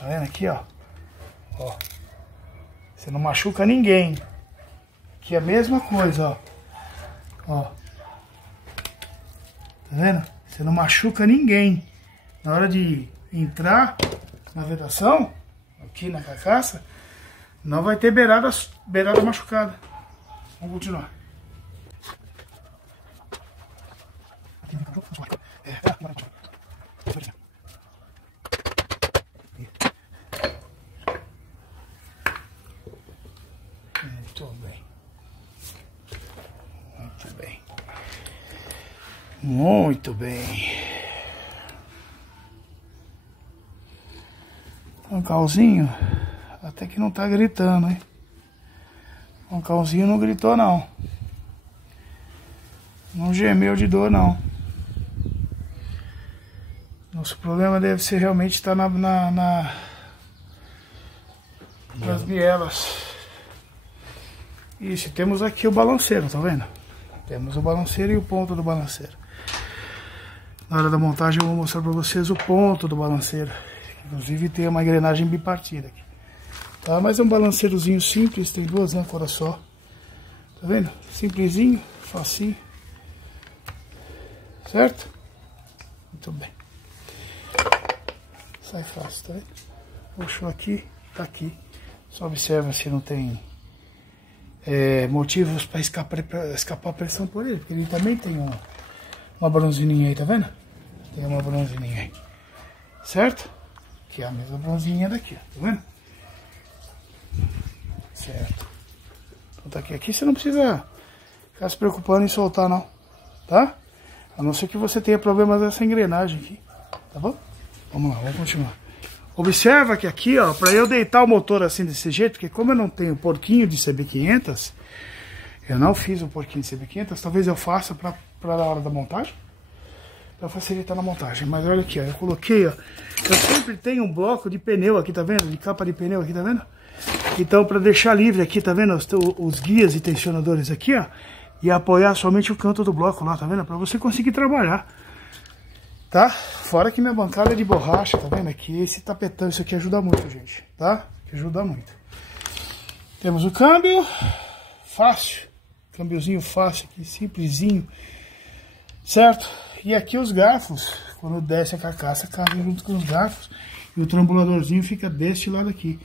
Tá vendo aqui, ó? Ó. Você não machuca ninguém. Aqui é a mesma coisa, ó. Ó. Tá vendo? Você não machuca ninguém. Na hora de entrar na vedação, aqui na carcaça, não vai ter beirada machucada. Vamos continuar. Muito bem. Muito bem. Muito bem. Um calzinho até que não tá gritando, hein? Um calzinho não gritou, não. Não gemeu de dor, não. Nosso problema deve ser realmente estar nas bielas. Isso, temos aqui o balanceiro, tá vendo? Temos o balanceiro e o ponto do balanceiro. Na hora da montagem eu vou mostrar pra vocês o ponto do balanceiro. Inclusive tem uma engrenagem bipartida aqui. Tá? Mas é um balanceirozinho simples, tem duas âncoras só. Tá vendo? Simplesinho, facinho. Certo? Muito bem. Sai fácil, tá vendo? Puxou aqui, tá aqui. Só observa se não tem motivos para escapar a pressão por ele. Porque ele também tem uma bronzininha aí, tá vendo? Tem uma bronzininha aí. Certo? Que é a mesma bronzinha daqui, ó, tá vendo? Certo. Então tá aqui. Aqui você não precisa ficar se preocupando em soltar, não. Tá? A não ser que você tenha problemas dessa engrenagem aqui. Tá bom? Vamos lá, vamos continuar. Observa que aqui, ó, pra eu deitar o motor assim desse jeito, porque como eu não tenho porquinho de CB500, eu não fiz o porquinho de CB500, talvez eu faça pra hora da montagem. Pra facilitar na montagem. Mas olha aqui, ó, eu coloquei, ó. Eu sempre tenho um bloco de pneu aqui, tá vendo? De capa de pneu aqui, tá vendo? Então, pra deixar livre aqui, tá vendo? Os guias e tensionadores aqui, ó. E apoiar somente o canto do bloco lá, tá vendo? Pra você conseguir trabalhar. Tá? Fora que minha bancada é de borracha, tá vendo? Aqui, esse tapetão, isso aqui ajuda muito, gente. Tá? Ajuda muito. Temos o câmbio. Fácil. Câmbiozinho fácil aqui, simplesinho. Certo? E aqui os garfos, quando desce a carcaça, cabe junto com os garfos. E o trambuladorzinho fica deste lado aqui.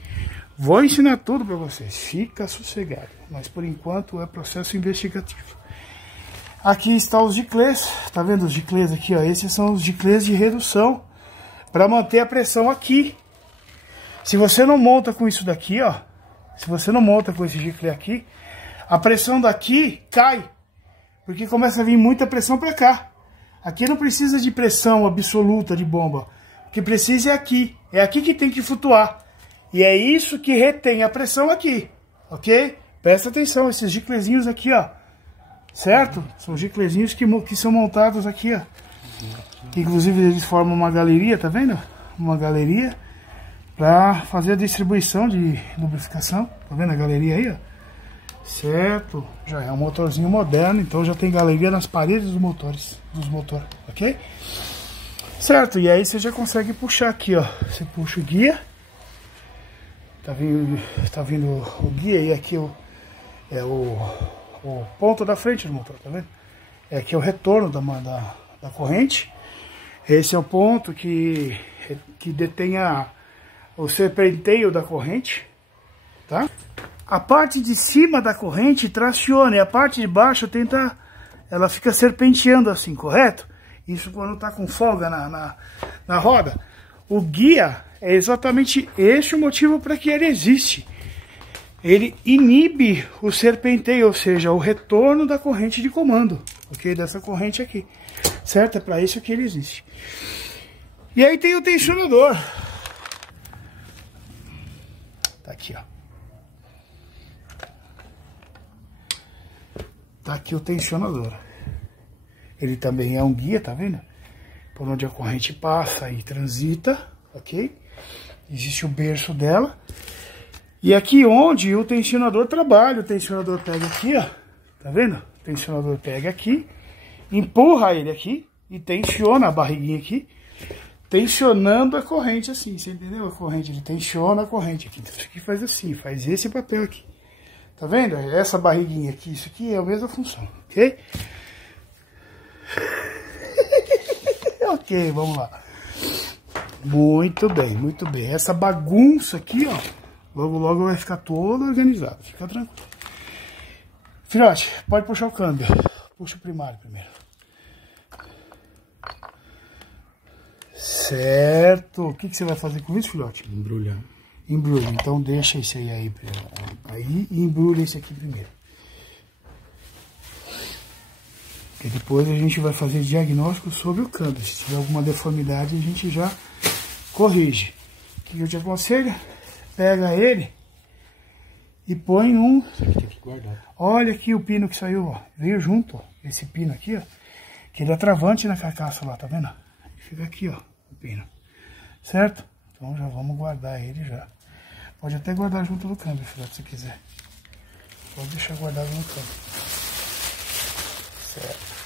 Vou ensinar tudo pra vocês. Fica sossegado. Mas por enquanto é processo investigativo. Aqui está os giclês. Tá vendo os giclês aqui, ó? Esses são os giclês de redução. Para manter a pressão aqui. Se você não monta com isso daqui, ó. Se você não monta com esse giclê aqui, a pressão daqui cai. Porque começa a vir muita pressão pra cá. Aqui não precisa de pressão absoluta de bomba. O que precisa é aqui. É aqui que tem que flutuar. E é isso que retém a pressão aqui. Ok? Presta atenção, esses giclezinhos aqui, ó. Certo? São giclezinhos que são montados aqui, ó. Que, inclusive eles formam uma galeria, tá vendo? Uma galeria para fazer a distribuição de lubrificação. Tá vendo a galeria aí, ó? Certo, já é um motorzinho moderno, então já tem galeria nas paredes dos motores, ok? Certo, e aí você já consegue puxar aqui, ó. Você puxa o guia, tá vindo o guia e aqui é o ponto da frente do motor, tá vendo? É aqui o retorno da corrente. Esse é o ponto que detém o serpenteio da corrente, tá? A parte de cima da corrente traciona e a parte de baixo ela fica serpenteando assim, correto? Isso quando está com folga na roda. O guia é exatamente esse o motivo para que ele existe. Ele inibe o serpenteio, ou seja, o retorno da corrente de comando, ok? Dessa corrente aqui, certo? É para isso que ele existe. E aí tem o tensionador. Tá aqui, ó. Tá aqui o tensionador. Ele também é um guia, tá vendo? Por onde a corrente passa e transita, ok? Existe o berço dela. E aqui onde o tensionador trabalha, o tensionador pega aqui, ó. Tá vendo? O tensionador pega aqui, empurra ele aqui e tensiona a barriguinha aqui. tensionando a corrente assim, você entendeu? A corrente, ele tensiona a corrente aqui. Então isso aqui faz assim, faz esse papel aqui. Tá vendo? Essa barriguinha aqui, isso aqui é a mesma função, ok? Ok, vamos lá. Muito bem, muito bem. Essa bagunça aqui, ó, logo logo vai ficar toda organizada, fica tranquilo. Filhote, pode puxar o câmbio. Puxa o primário primeiro. Certo. O que você vai fazer com isso, filhote? Embrulhar. Embrulha. Então deixa esse aí e embrulha esse aqui primeiro. E depois a gente vai fazer diagnóstico sobre o câmbio. Se tiver alguma deformidade, a gente já corrige. O que eu te aconselho? Pega ele e põe num... Tem que guardar. Olha aqui o pino que saiu, ó. Veio junto, ó. Esse pino aqui, ó. Que ele é travante na carcaça lá, tá vendo? Fica aqui, ó, o pino. Certo? Então já vamos guardar ele já. Pode até guardar junto do câmbio, filhote, se quiser. Pode deixar guardado no câmbio. Certo.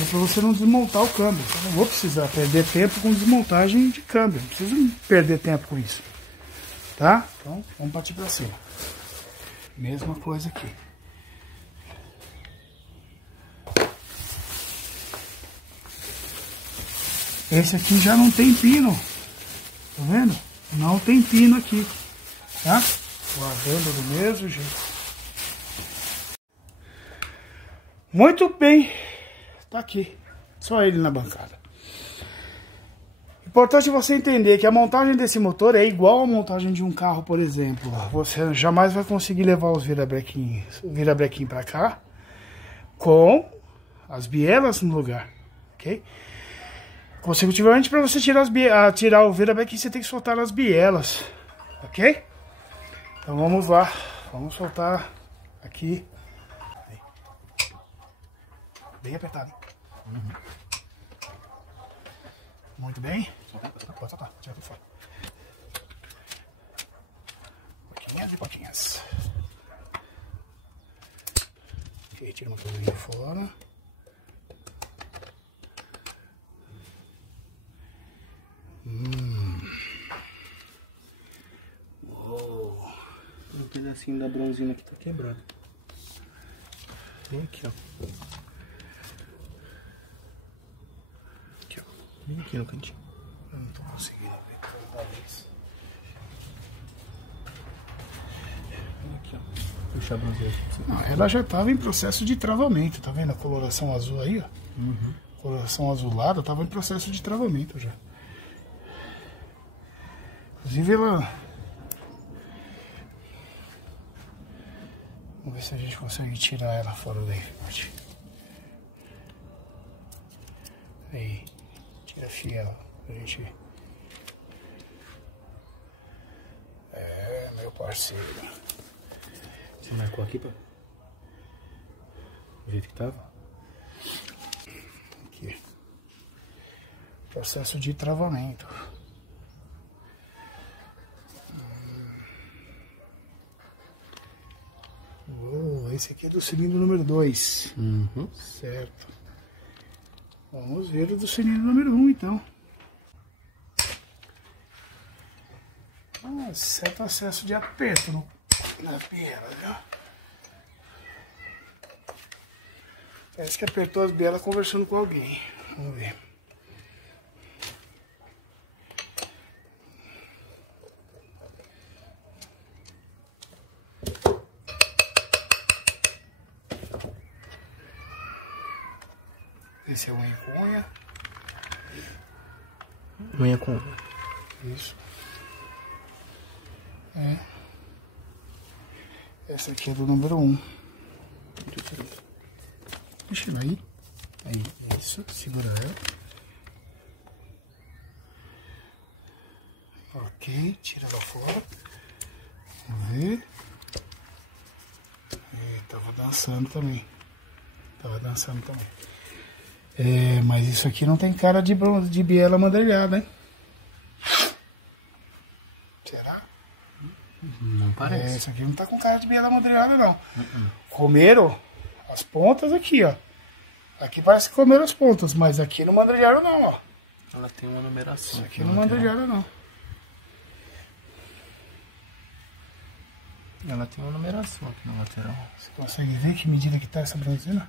É para você não desmontar o câmbio. Eu não vou precisar perder tempo com desmontagem de câmbio. Não precisa perder tempo com isso. Tá? Então, vamos partir para cima. Mesma coisa aqui. Esse aqui já não tem pino. Tá vendo? Não tem pino aqui. Tá? Guardando do mesmo jeito. Muito bem. Tá aqui. Só ele na bancada. Importante você entender que a montagem desse motor é igual à montagem de um carro, por exemplo. Você jamais vai conseguir levar os virabrequim para cá com as bielas no lugar, ok? Consecutivamente, para você tirar o virabrequim, você tem que soltar as bielas, ok? Então vamos lá, vamos soltar aqui. Bem apertado. Uhum. Muito bem. Pode soltar, tira tudo fora. Pouquinhas e pouquinhas. Ok, tira uma coisinha fora. Oh. Um pedacinho da bronzina aqui tá quebrado. Vem aqui, ó. Aqui, ó. Vem aqui no cantinho. Eu não tô conseguindo abrir toda vez. Vem aqui, ó. Puxar a bronzeira. Não, ela já estava em processo de travamento, tá vendo a coloração azul aí, ó? Uhum. Coloração azulada, estava em processo de travamento já. Inclusive ela... Vamos ver se a gente consegue tirar ela fora daí. Aí, tira a fiel pra gente... É, meu parceiro. Você marcou aqui, pô? Do jeito que tava? Aqui. Processo de travamento. Esse aqui é do cilindro número 2. Uhum. Certo. Vamos ver o do cilindro número 1, então. Certo acesso de aperto na biela, viu? Parece que apertou as bielas conversando com alguém. Vamos ver. Esse é o unha com unha. Unha com unha. Isso. É. Essa aqui é do número 1. Deixa ela aí. Aí, isso. Segura ela. Ok, tira ela fora. Vamos ver. Tava dançando também. É, mas isso aqui não tem cara de biela mandrilhada, hein? Será? Não parece. É, isso aqui não tá com cara de biela mandrilhada, não. Comeram as pontas aqui, ó. Aqui parece que comeram as pontas, mas aqui não mandrilharam, não, ó. Ela tem uma numeração. Isso aqui não mandrilhada não. Ela tem uma numeração aqui na lateral. Você consegue ver que medida que tá essa bronzina?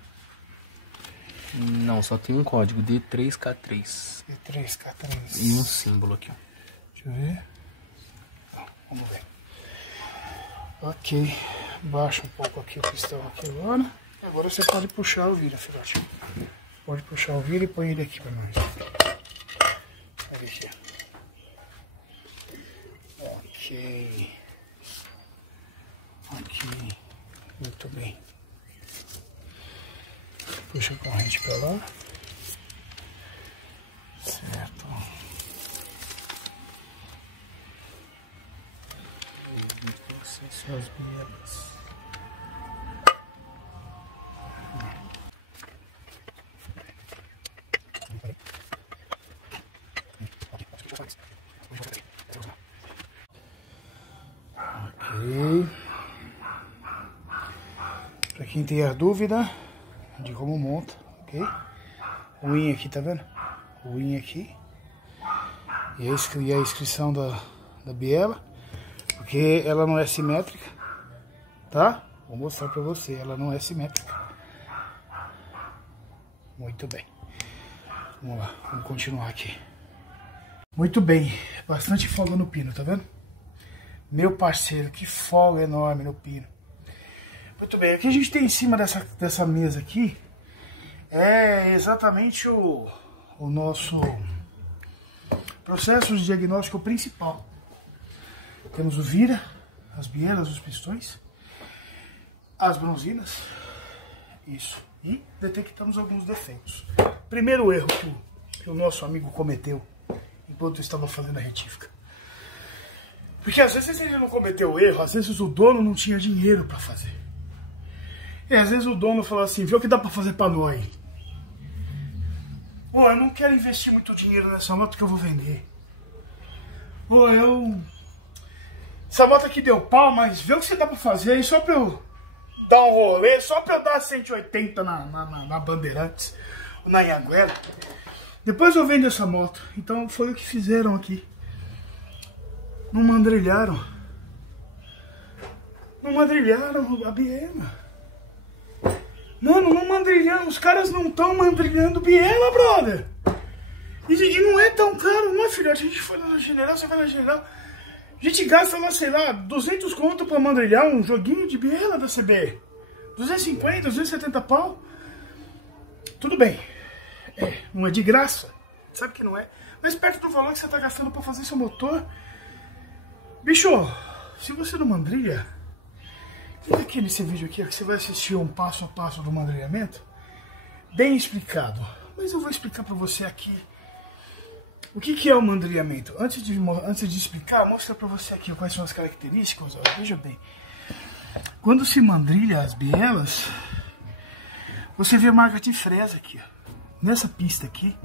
Não, só tem um código, D3K3. D3K3. E um símbolo aqui, ó. Deixa eu ver. Então, vamos ver. Ok. Baixa um pouco aqui o pistão aqui agora. Agora você pode puxar o vira, filhote. Pode puxar o vira e põe ele aqui pra nós. Olha aqui. Ok. Ok. Muito bem. Puxa a corrente pra lá. Certo. São as bielas. Ok. Pra quem tem a dúvida de como monta, ok? O in aqui, tá vendo? O in aqui. E a inscrição da biela. Porque ela não é simétrica, tá? Vou mostrar pra você, ela não é simétrica. Muito bem. Vamos lá, vamos continuar aqui. Muito bem, bastante folga no pino, tá vendo? Meu parceiro, que folga enorme no pino. Muito bem, aqui a gente tem em cima dessa mesa aqui, é exatamente o nosso processo de diagnóstico principal. Temos o vira, as bielas, os pistões, as bronzinas, isso, e detectamos alguns defeitos. Primeiro erro que o nosso amigo cometeu enquanto estava fazendo a retífica. Porque às vezes ele não cometeu erro, às vezes o dono não tinha dinheiro para fazer. E às vezes o dono falou assim, vê o que dá para fazer para nós. Pô, eu não quero investir muito dinheiro nessa moto que eu vou vender. Pô, essa moto aqui deu pau, mas vê o que você dá pra fazer aí só pra eu dar um rolê, só pra eu dar 180 na Bandeirantes, na Anhanguera. Depois eu vendo essa moto. Então foi o que fizeram aqui. Não mandrilharam. Não mandrilharam a biela. Mano, não mandrilharam. Os caras não estão mandrilhando biela, brother. E não é tão caro, não é, filhote? A gente foi lá na General, você vai na General. A gente gasta lá, sei lá, 200 conto pra mandrilhar um joguinho de biela da CB. 250, 270 pau. Tudo bem. Não é de graça. Sabe que não é. Mas perto do valor que você tá gastando pra fazer seu motor. Bicho, se você não mandrilha, clica aqui nesse vídeo aqui, que você vai assistir um passo a passo do mandrilhamento. Bem explicado. Mas eu vou explicar pra você aqui. O que é o mandrilhamento? Antes de explicar, mostra pra você aqui quais são as características. Ó, veja bem. Quando se mandrilha as bielas, você vê marca de fresa aqui. Ó. Nessa pista aqui,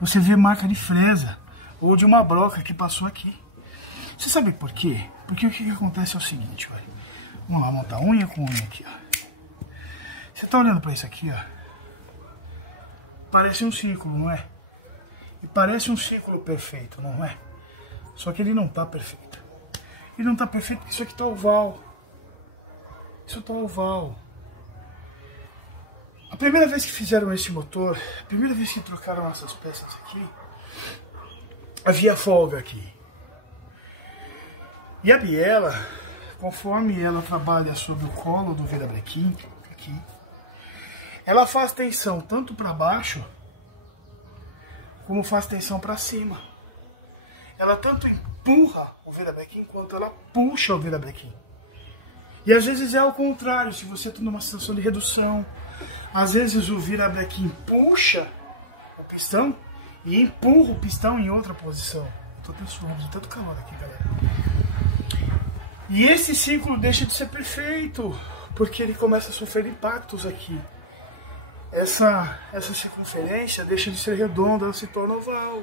você vê marca de fresa ou de uma broca que passou aqui. Você sabe por quê? Porque o que acontece é o seguinte, olha. Vamos lá, montar unha com unha aqui, ó. Você tá olhando pra isso aqui, ó. Parece um círculo, não é? E parece um círculo perfeito, não é? Só que ele não tá perfeito. Ele não tá perfeito porque isso aqui tá oval. Isso tá oval. A primeira vez que fizeram esse motor, a primeira vez que trocaram essas peças aqui, havia folga aqui. E a biela, conforme ela trabalha sobre o colo do virabrequim, aqui, ela faz tensão tanto para baixo, como faz tensão para cima. Ela tanto empurra o virabrequim quanto ela puxa o virabrequim. E às vezes é ao contrário, se você está numa situação de redução, às vezes o virabrequim puxa o pistão e empurra o pistão em outra posição. Eu tô até suando de tanto calor aqui, galera. E esse círculo deixa de ser perfeito, porque ele começa a sofrer impactos aqui. Essa circunferência deixa de ser redonda, ela se torna oval.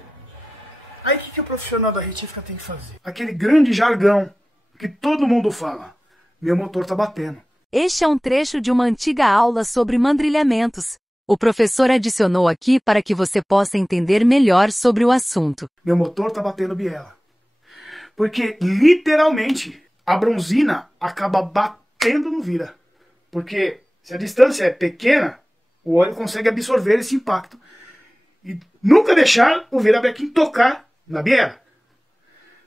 Aí o que o profissional da retífica tem que fazer? Aquele grande jargão que todo mundo fala. Meu motor tá batendo. Este é um trecho de uma antiga aula sobre mandrilhamentos. O professor adicionou aqui para que você possa entender melhor sobre o assunto. Meu motor tá batendo biela. Porque, literalmente, a bronzina acaba batendo no vira. Porque, se a distância é pequena, o óleo consegue absorver esse impacto. E nunca deixar o vira-brequim tocar na biela.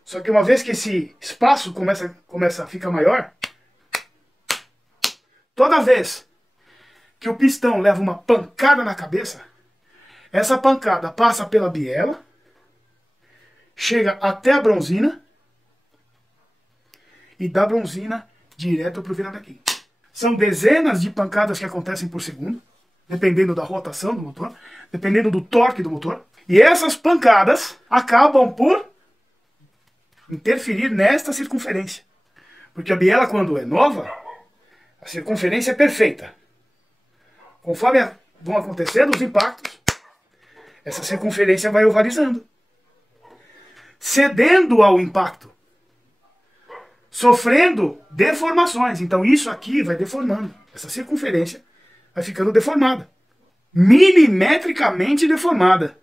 Só que uma vez que esse espaço começa a ficar maior, toda vez que o pistão leva uma pancada na cabeça, essa pancada passa pela biela, chega até a bronzina e dá bronzina direto para o vira-brequim. São dezenas de pancadas que acontecem por segundo, dependendo da rotação do motor, dependendo do torque do motor. E essas pancadas acabam por interferir nesta circunferência. Porque a biela, quando é nova, a circunferência é perfeita. Conforme vão acontecendo os impactos, essa circunferência vai ovalizando, cedendo ao impacto, sofrendo deformações. Então isso aqui vai deformando. Essa circunferência vai ficando deformada, milimetricamente deformada.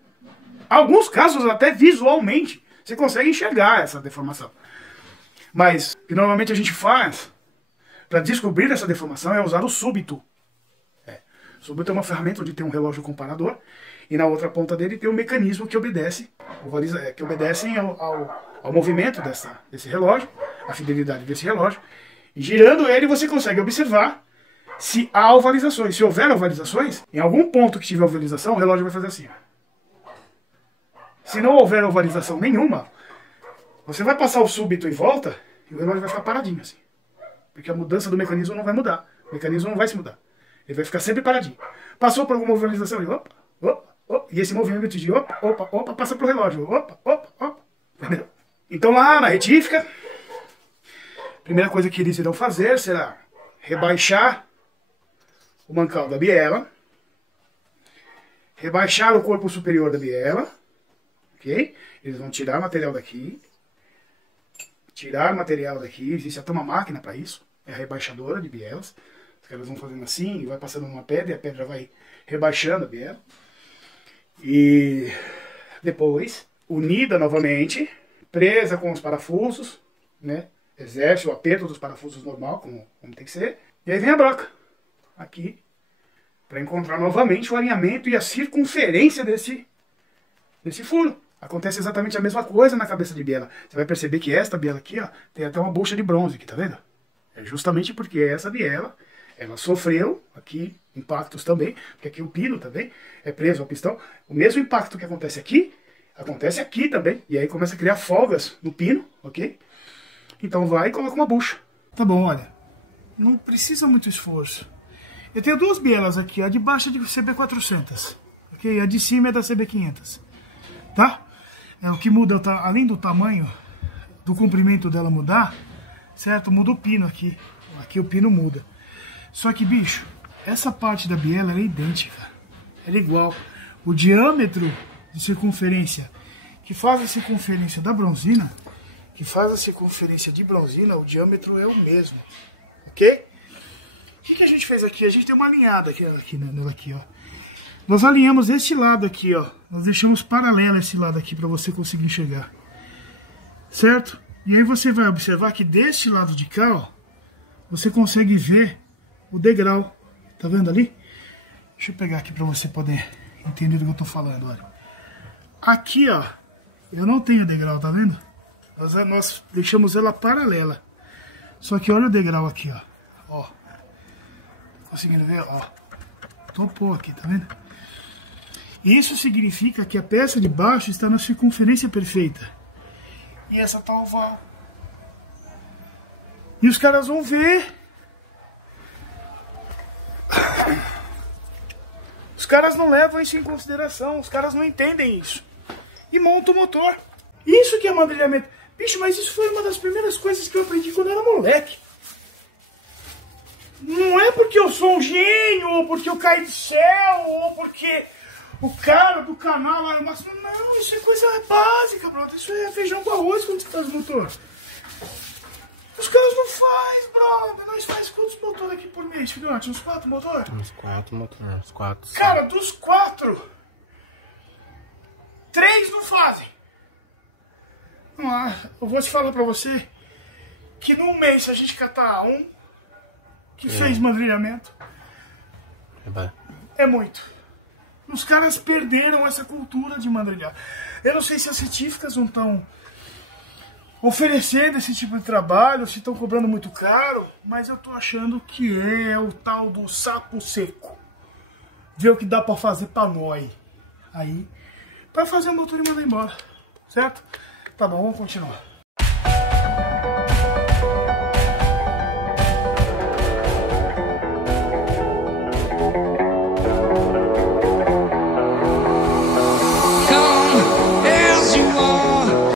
Alguns casos até visualmente você consegue enxergar essa deformação. Mas o que normalmente a gente faz para descobrir essa deformação é usar o súbito. O súbito é uma ferramenta onde tem um relógio comparador e na outra ponta dele tem um mecanismo que obedecem ao movimento desse relógio, a fidelidade desse relógio. E girando ele você consegue observar se há ovalizações. Se houver ovalizações, em algum ponto que tiver ovalização, o relógio vai fazer assim. Se não houver ovalização nenhuma, você vai passar o súbito em volta e o relógio vai ficar paradinho assim. Porque a mudança do mecanismo não vai mudar. O mecanismo não vai se mudar. Ele vai ficar sempre paradinho. Passou por alguma ovalização e opa, opa, opa. E esse movimento de opa, opa, opa, passa pro relógio. Opa, opa, opa. Entendeu? Então lá na retífica, a primeira coisa que eles irão fazer será rebaixar o mancal da biela, rebaixar o corpo superior da biela, ok? Eles vão tirar material daqui, existe até uma máquina para isso, é a rebaixadora de bielas. Os caras vão fazendo assim, e vai passando uma pedra, e a pedra vai rebaixando a biela. E depois, unida novamente, presa com os parafusos, né? Exerce o aperto dos parafusos normal, como tem que ser. E aí vem a broca, aqui, para encontrar novamente o alinhamento e a circunferência desse furo. Acontece exatamente a mesma coisa na cabeça de biela. Você vai perceber que esta biela aqui, ó, tem até uma bucha de bronze aqui, tá vendo? É justamente porque essa biela, ela sofreu aqui impactos também, porque aqui o pino também é preso ao pistão. O mesmo impacto que acontece aqui também. E aí começa a criar folgas no pino, ok? Então vai e coloca uma bucha. Tá bom, olha. Não precisa muito esforço. Eu tenho duas bielas aqui. A de baixo é de CB400, ok? A de cima é da CB500, tá? O que muda, além do tamanho, do comprimento dela mudar, certo? Muda o pino aqui. Aqui o pino muda. Só que, bicho, essa parte da biela é idêntica. Ela é igual. O diâmetro de circunferência que faz a circunferência da bronzina, o diâmetro é o mesmo. Ok? O que a gente fez aqui? A gente tem uma alinhada nela aqui, ó. Nós alinhamos este lado aqui, ó. Nós deixamos paralelo esse lado aqui para você conseguir enxergar. Certo? E aí você vai observar que deste lado de cá, ó, você consegue ver o degrau. Tá vendo ali? Deixa eu pegar aqui para você poder entender do que eu tô falando, olha. Aqui, ó, eu não tenho degrau, tá vendo? Nós deixamos ela paralela. Só que olha o degrau aqui, ó. Ó. Tá conseguindo ver? Ó. Topou aqui, tá vendo? Isso significa que a peça de baixo está na circunferência perfeita. E essa tá oval. E os caras vão ver. Os caras não levam isso em consideração. Os caras não entendem isso. E montam o motor. Isso que é mandrilhamento. Bicho, mas isso foi uma das primeiras coisas que eu aprendi quando eu era moleque. Não é porque eu sou um gênio, ou porque eu caí do céu, ou porque o cara do canal lá é o máximo. Não, isso é coisa básica, brother. Isso é feijão com arroz quando você faz o motor. Os caras não faz, brother. Nós faz quantos motores aqui por mês, filhote? Uns 4 motores? Uns 4 motores. Uns 4. Cara, dos 4, 3 não fazem. Eu vou te falar pra você que num mês, se a gente catar um que fez mandrilhamento, é muito. Os caras perderam essa cultura de mandrilhar. Eu não sei se as retíficas não estão oferecendo esse tipo de trabalho, se estão cobrando muito caro, mas eu tô achando que é o tal do sapo seco. Ver o que dá pra fazer pra nós. Aí, pra fazer o motor e mandar embora. Certo? Tá bom, vamos continuar.